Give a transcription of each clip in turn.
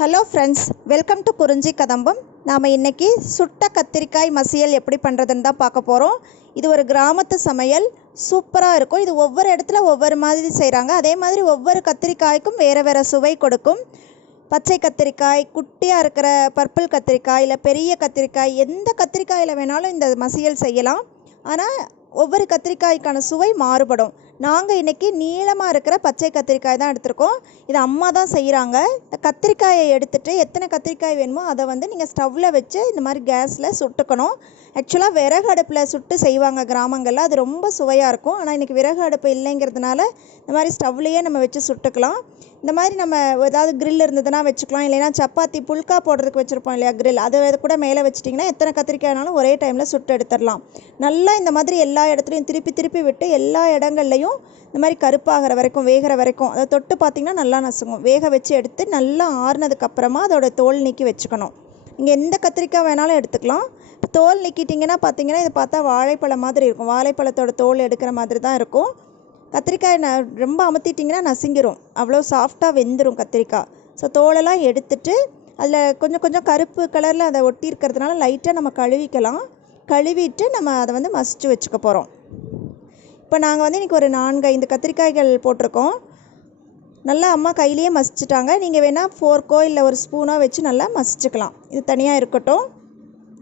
Hello friends, welcome to குரிஞ்சிக்காதம்பம். நாம் இன்றைக்கி சுட்ட கத்திரிக்காய் மசியல் எப்படி பண்ணுறதுன்னு தான் பார்க்க போகிறோம். இது ஒரு கிராமத்து சமையல், சூப்பராக இருக்கும். இது ஒவ்வொரு இடத்துல ஒவ்வொரு மாதிரி செய்கிறாங்க. அதே மாதிரி ஒவ்வொரு கத்திரிக்காய்க்கும் வேறு வேறு சுவை கொடுக்கும். பச்சை கத்திரிக்காய், குட்டியாக இருக்கிற பர்பிள் கத்திரிக்காய், இல்லை பெரிய கத்திரிக்காய், எந்த கத்திரிக்காயில் வேணாலும் இந்த மசியல் செய்யலாம். ஆனால் ஒவ்வொரு கத்திரிக்காய்க்கான சுவை மாறுபடும். நாங்கள் இன்றைக்கி நீளமாக இருக்கிற பச்சை கத்திரிக்காய் தான் எடுத்திருக்கோம். இது அம்மா தான் செய்கிறாங்க. இந்த கத்திரிக்காயை எடுத்துகிட்டு எத்தனை கத்திரிக்காய் வேணுமோ அதை நீங்கள் ஸ்டவ்வில் வச்சு இந்த மாதிரி கேஸில் சுட்டுக்கணும். ஆக்சுவலாக விறகு அடுப்பில் சுட்டு செய்வாங்க கிராமங்களில், அது ரொம்ப சுவையாக இருக்கும். ஆனால் இன்றைக்கி விறகு அடுப்பு இல்லைங்கிறதுனால இந்த மாதிரி ஸ்டவ்லேயே நம்ம வச்சு சுட்டுக்கலாம். இந்த மாதிரி நம்ம ஏதாவது கிரில் இருந்ததுன்னா வச்சுக்கலாம். இல்லைன்னா சப்பாத்தி புல்கா போடுறதுக்கு வச்சுருப்போம் இல்லையா கிரில், அதை கூட மேலே வச்சிட்டிங்கன்னா எத்தனை கத்திரிக்காய்னாலும் ஒரே டைமில் சுட்டு எடுத்துடலாம். நல்லா இந்த மாதிரி எல்லா இடத்துலையும் திருப்பி திருப்பி விட்டு எல்லா இடங்கள்லையும் இந்த மாதிரி கருப்பாகிற வரைக்கும், வேகிற வரைக்கும் அதை தொட்டு பார்த்திங்கன்னா நல்லா நசுங்கும். வேக வச்சு எடுத்து நல்லா ஆறுனதுக்கப்புறமா அதோட தோல் நீக்கி வச்சுக்கணும். இங்கே எந்த கத்திரிக்காய் வேணாலும் எடுத்துக்கலாம். தோல் நீக்கிட்டிங்கன்னா பார்த்திங்கன்னா இது பார்த்தா வாழைப்பழம் மாதிரி இருக்கும். வாழைப்பழத்தோட தோல் எடுக்கிற மாதிரி தான் இருக்கும். கத்திரிக்காய் ரொம்ப அமுத்திட்டிங்கன்னா நசுங்கிரும், அவ்வளோ சாஃப்டாக வெந்துடும் கத்திரிக்காய். ஸோ தோலெல்லாம் எடுத்துட்டு அதில் கொஞ்சம் கொஞ்சம் கருப்பு கலரில் அதை ஒட்டி இருக்கிறதுனால லைட்டாக நம்ம கழுவிக்கலாம். கழுவிட்டு நம்ம அதை மசிச்சு வச்சுக்க போகிறோம். இப்போ நாங்கள் இன்றைக்கி ஒரு 4-5 கத்திரிக்காய்கள் போட்டிருக்கோம். நல்லா அம்மா கையிலேயே மசிச்சுட்டாங்க. நீங்கள் வேணால் ஃபோர்க்கோ இல்லை ஒரு ஸ்பூனோ வச்சு நல்லா மசிச்சுக்கலாம். இது தனியாக இருக்கட்டும்.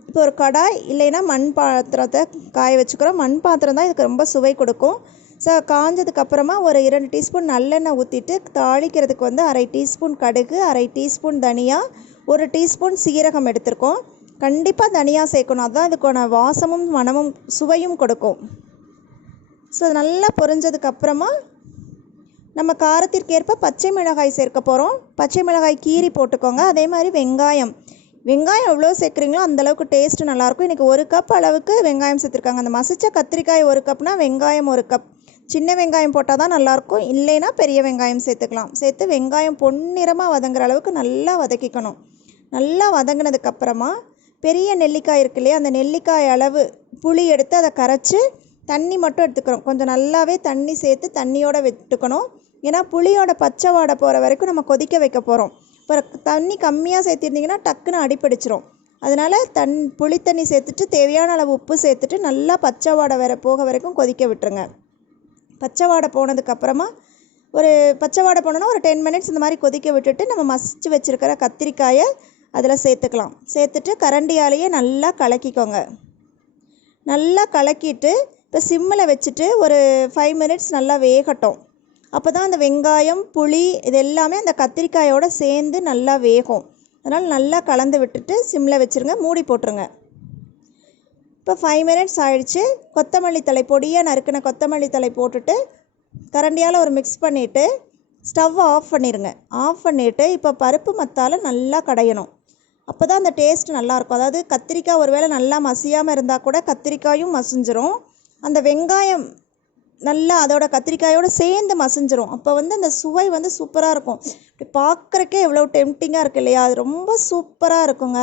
இப்போ ஒரு கடாய் இல்லைன்னா மண் பாத்திரத்தை காய வச்சுக்கிறோம். மண் பாத்திரம் தான் இதுக்கு ரொம்ப சுவை கொடுக்கும். ஸோ காஞ்சதுக்கப்புறமா ஒரு 2 டீஸ்பூன் நல்லெண்ணெய் ஊற்றிட்டு தாளிக்கிறதுக்கு 1/2 டீஸ்பூன் கடுகு, 1/2 டீஸ்பூன் தனியா, 1 டீஸ்பூன் சீரகம் எடுத்திருக்கோம். கண்டிப்பாக தனியா சேர்க்கணும், அதுதான் இதுக்கான வாசமும் மணமும் சுவையும் கொடுக்கும். ஸோ நல்லா பொரிஞ்சதுக்கப்புறமா நம்ம காரத்திற்கேற்ப பச்சை மிளகாய் சேர்க்க போகிறோம். பச்சை மிளகாய் கீரி போட்டுக்கோங்க. அதே மாதிரி வெங்காயம் எவ்வளோ சேர்க்குறீங்களோ அந்தளவுக்கு டேஸ்ட்டு நல்லாயிருக்கும். இன்றைக்கி 1 கப் அளவுக்கு வெங்காயம் சேர்த்துருக்காங்க. அந்த மசிச்ச கத்திரிக்காய் 1 கப்னா வெங்காயம் 1 கப். சின்ன வெங்காயம் போட்டால் தான் நல்லாயிருக்கும், இல்லைன்னா பெரிய வெங்காயம் சேர்த்துக்கலாம். சேர்த்து வெங்காயம் பொன்னிறமாக வதங்குற அளவுக்கு நல்லா வதக்கிக்கணும். நல்லா வதங்கினதுக்கப்புறமா பெரிய நெல்லிக்காய் இருக்கு இல்லையா, அந்த நெல்லிக்காய் அளவு புளி எடுத்து அதை கரைச்சி தண்ணி மட்டும் எடுத்துக்கிறோம். கொஞ்சம் நல்லாவே தண்ணி சேர்த்து தண்ணியோடு விட்டுக்கணும். ஏன்னா புளியோட பச்சை வாடை போகிற வரைக்கும் நம்ம கொதிக்க வைக்க போகிறோம். இப்போ தண்ணி கம்மியாக சேர்த்திருந்திங்கன்னா டக்குன்னு அடிப்பிடிச்சிரும். அதனால் புளி தண்ணி சேர்த்துட்டு தேவையான அளவு உப்பு சேர்த்துட்டு நல்லா பச்சை வாடை போக வரைக்கும் கொதிக்க விட்டுருங்க. பச்சை வாடை போனதுக்கப்புறமா ஒரு 10 மினிட்ஸ் இந்த மாதிரி கொதிக்க விட்டுட்டு நம்ம மசிச்சு வச்சுருக்கிற கத்திரிக்காயை அதில் சேர்த்துக்கலாம். சேர்த்துட்டு கரண்டியாலேயே நல்லா கலக்கிக்கோங்க. நல்லா கலக்கிட்டு இப்போ சிம்மில் வச்சுட்டு ஒரு 5 மினிட்ஸ் நல்லா வேகட்டும். அப்போ தான் அந்த வெங்காயம் புளி இது எல்லாமே அந்த கத்திரிக்காயோடு சேர்ந்து நல்லா வேகும். அதனால் நல்லா கலந்து விட்டுட்டு சிம்மில் வச்சுருங்க, மூடி போட்டுருங்க. இப்போ 5 மினிட்ஸ் ஆயிடுச்சு. கொத்தமல்லி தழை பொடியாக நறுக்கின கொத்தமல்லி தழை போட்டுட்டு கரண்டியால் ஒரு மிக்ஸ் பண்ணிவிட்டு ஸ்டவ் ஆஃப் பண்ணிடுங்க. ஆஃப் பண்ணிவிட்டு இப்போ பருப்பு மத்தால் நல்லா கடையணும். அப்போ தான் அந்த டேஸ்ட் நல்லாயிருக்கும். அதாவது கத்திரிக்காய் ஒருவேளை நல்லா மசியாமல் இருந்தால் கூட கத்திரிக்காயும் மசிஞ்சிரும். அந்த வெங்காயம் நல்லா அதோட கத்திரிக்காயோடு சேர்ந்து மசிஞ்சிரும். அப்போ அந்த சுவை சூப்பராக இருக்கும். இப்படி பார்க்குறக்கே எவ்வளோ டெம்டிங்காக இருக்குது இல்லையா, அது ரொம்ப சூப்பராக இருக்குங்க.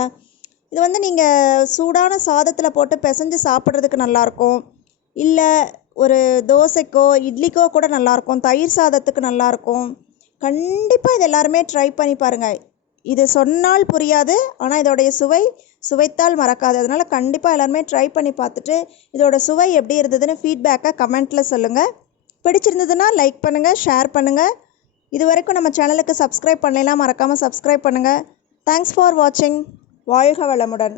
இது நீங்கள் சூடான சாதத்தில் போட்டு பிசைஞ்சு சாப்பிட்றதுக்கு நல்லாயிருக்கும். இல்லை ஒரு தோசைக்கோ இட்லிக்கோ கூட நல்லாயிருக்கும். தயிர் சாதத்துக்கு நல்லாயிருக்கும். கண்டிப்பாக இது எல்லாருமே ட்ரை பண்ணி பாருங்கள். இது சொன்னால் புரியாது, ஆனால் இதோடைய சுவைத்தால் மறக்காது. அதனால் கண்டிப்பாக எல்லாருமே ட்ரை பண்ணி பார்த்துட்டு இதோட சுவை எப்படி இருந்ததுன்னு ஃபீட்பேக்கை கமெண்ட்டில் சொல்லுங்கள். பிடிச்சிருந்ததுன்னா லைக் பண்ணுங்கள், ஷேர் பண்ணுங்கள். இது வரைக்கும் நம்ம சேனலுக்கு சப்ஸ்கிரைப் பண்ணலைன்னா மறக்காமல் சப்ஸ்கிரைப் பண்ணுங்கள். தேங்க்ஸ் ஃபார் வாட்சிங். வாழ்க வளமுடன்.